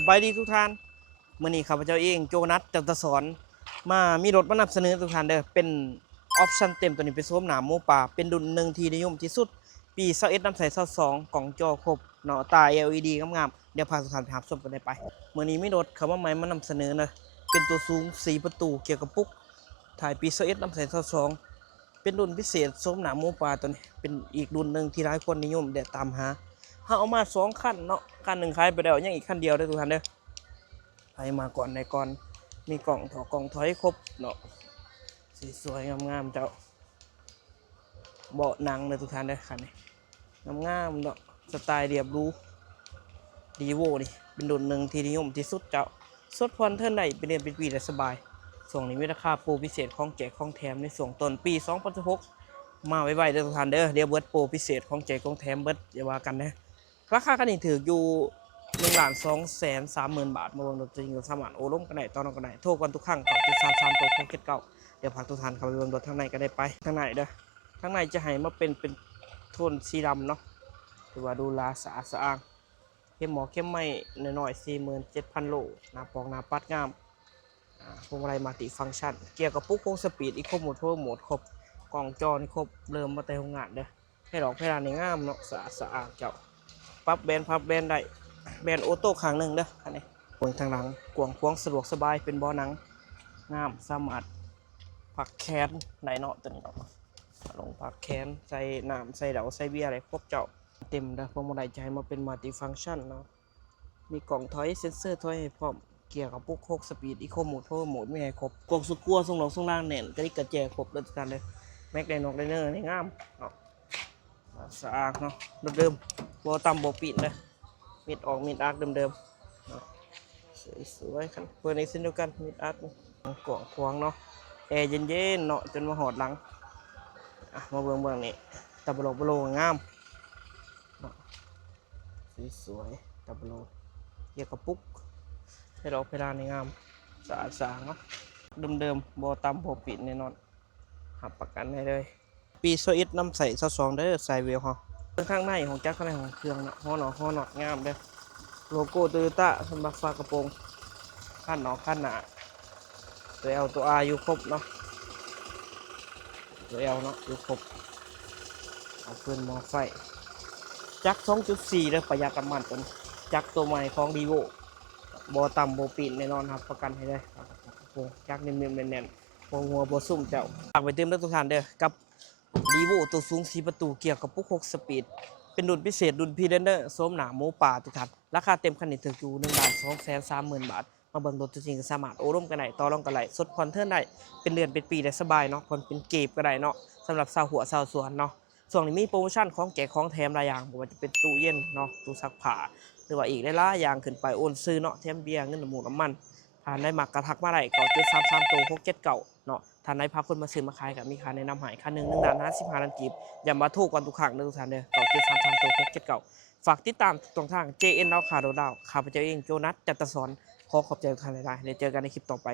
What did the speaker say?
สบายดีทุกท่านมื่อนี้ข้าพเจ้าเองโจนัสจันตสอนมามีรถมานำเสนอทุกท่านเด้อเป็นออปชั่นเต็มตัวนี้เป็นโซมหนาหมูป่าเป็นดุลหนึ่งที่นิยมที่สุดปี21น้ำใส22กล่องจอครบเนาะตา LED งามๆเดี๋ยวพาทุกท่านไปหาชมกันได้ไปมื่อนี้มีรถคำว่าใหม่มานำเสนอนะเป็นตัวสูง4ประตูเกี่ยวกับปุ๊กถ่ายปี21น้ำใส22เป็นรุ่นพิเศษโซมหนาหมูป่าตัวนี้เป็นอีกรุ่นหนึ่งที่หลายคนนิยมเดี๋ยวตามหาเอามา2คันเนาะคันหนึ่งขายไปแล้วยังอีกคันเดียวได้ทุกท่านเด้อไปมาก่อนในก่อนมีกล่องถอยครบเนาะสีสวยงามๆเจ้าเบาะหนังเลยทุกท่านเด้อคันนี้งามๆเนาะสไตล์เรียบรู้ดีโวนี่เป็นรุ่นหนึ่งที่นิยมที่สุดเจ้าสดพรเท่าไหร่เป็นเดือนเป็นปีได้สบายส่วนนี้มีราคาโปรพิเศษของแจกของแถมในส่วนต้นปี2016มาไว้ๆเด้อทุกท่านเด้อเดี๋ยวเบิร์ดโปรพิเศษของแจกของแถมเบิร์ดอย่าว่ากันนะราคาคันนี้ถืออยู่1,230,000 บาทมาลงดนตรีกับสมานโอล้มกันไหนตอนนั้นกันไหนโทรกันทุกครั้งก่อนจะ33ตัว679เดี๋ยวพาทุกท่านเข้าไปเบิ่งรถทางในก็ได้ไปทางในเด้อทางในจะให้มาเป็นโทนสีดำเนาะถือว่าดูลาสะอาดสะอ้างเข้มหมอเข้มไม่น้อยๆ 47,000 โลหน้าปองหน้าปัดงามพวงมาลัยมัลติฟังก์ชันเกี่ยวกับปุ๊กโค้งสปีดอีโคโมโทโหมดครบกล่องจอนี่ครบเริ่มมาแต่โรงงานเด้อให้ดอกเพดานนี่งามเนาะสะอาดสะอ้างเจ้าพับแบนได้แบนโอโต้ข้างหนึ่งเด้อคันนี้กวางทางหลังกวางควงสะดวกสบายเป็นเบาะหนังงามสามารถพักแขนได้เนาะตัวนี้เนาะลงพักแขนใส่น้ำใส่เดาใส่เบียร์อะไรครบเจ้าเต็มเด้อพวงมาลัยจะให้มาเป็นมัลติฟังก์ชันเนาะมีกล่องถอยเซ็นเซอร์ถอยให้พร้อมเกี่ยวกับพวก6สปีดอีโคโหมดโทโหมดไม่ให้ครบกล่องสุกัวทรงหลงทรงล่างแน่นกระดิกกระแจครบเลยทุกท่านเลยแม็กไดโนไดเนอร์นี่งามเนาะสะอาดเนาะเดิมๆบัวต่ำบัวปิดเลยมิดออกมิดอาร์คเดิมๆสวยๆคันเปิดในเส้นเดียวกันมิดอาร์คกล่องควงเนาะแอร์เย็นๆเนาะจนมาหอดหลังมาเบิ่งนี่ตะบโลงามสวยๆตะบโลเกี่ยวกับปุ๊กให้ดอกเพดานนี่งามสะอาดสางเนาะเดิมๆบัวต่ำบัวปิดแน่นอนหับประกันให้เลยปี21น้ำใส22เด้อใส่เวลฮะข้างในของจักรข้างในของเครื่องเนาะหัวหนอดงามเด้อโลโก้โตโยต้าสำหรับฝากระโปรงขั้นหนาตัว L ตัว R อยู่ครบเนาะตัว L เนาะอยู่ครบเอาเพื่อนมอไฟจักร 2.4 เด้อประหยัดน้ำมันตัวจักรตัวใหม่ของดีโวบ่ต่ำบ่ปีนแน่นอนครับประกันให้ได้กระโปรงจักรเนียนๆแน่นๆหัวบ่ซุ่มเจ้าฝากไปเติมเด้อทุกท่านเด้อกับดีโวตัวสูง4ประตูเกี่ยวกับปุ๊ก6สปีดเป็นรุ่นพิเศษรุ่นพรีเดนเดอร์โซมหนาหมูป่าทุกท่านราคาเต็มคันนี้ถึงอยู่1,230,000 บาทมาเบิ่งรถจริงๆสามารถโอ้ร่มกันได้ต่อรองกันได้สดผ่อนเทิร์นได้เป็นเดือนเป็นปีได้สบายเนาะผ่อนเป็นเก็บก็ได้เนาะสำหรับชาวหัวชาวสวนเนาะช่วงนี้มีโปรโมชั่นของแจกของแถมหลายอย่างบ่ว่าจะเป็นตู้เย็นเนาะตู้ซักผ้าหรือว่าอีกหลายๆอย่างขึ้นไปโอนซื้อเนาะแถมเบียร์เงินน้ำมันทานได้มักกระทักมาได้ก็733ตัว679เนาะทานได้พาคนมาซื้อมาขายกับมีค่าแนะนำหายค่า1 1,55 ล้านกีบอย่ามาถูกกันทุกครั้งเด้อทุกท่านเด้อก็733ตัว679ฝากติดตามตรงทาง JN ดาวข่าวดาวข้าพเจ้าเองโจนัสจัตตสอนขอขอบใจทุกท่านหลายๆเดี๋ยวเจอกันในคลิปต่อไป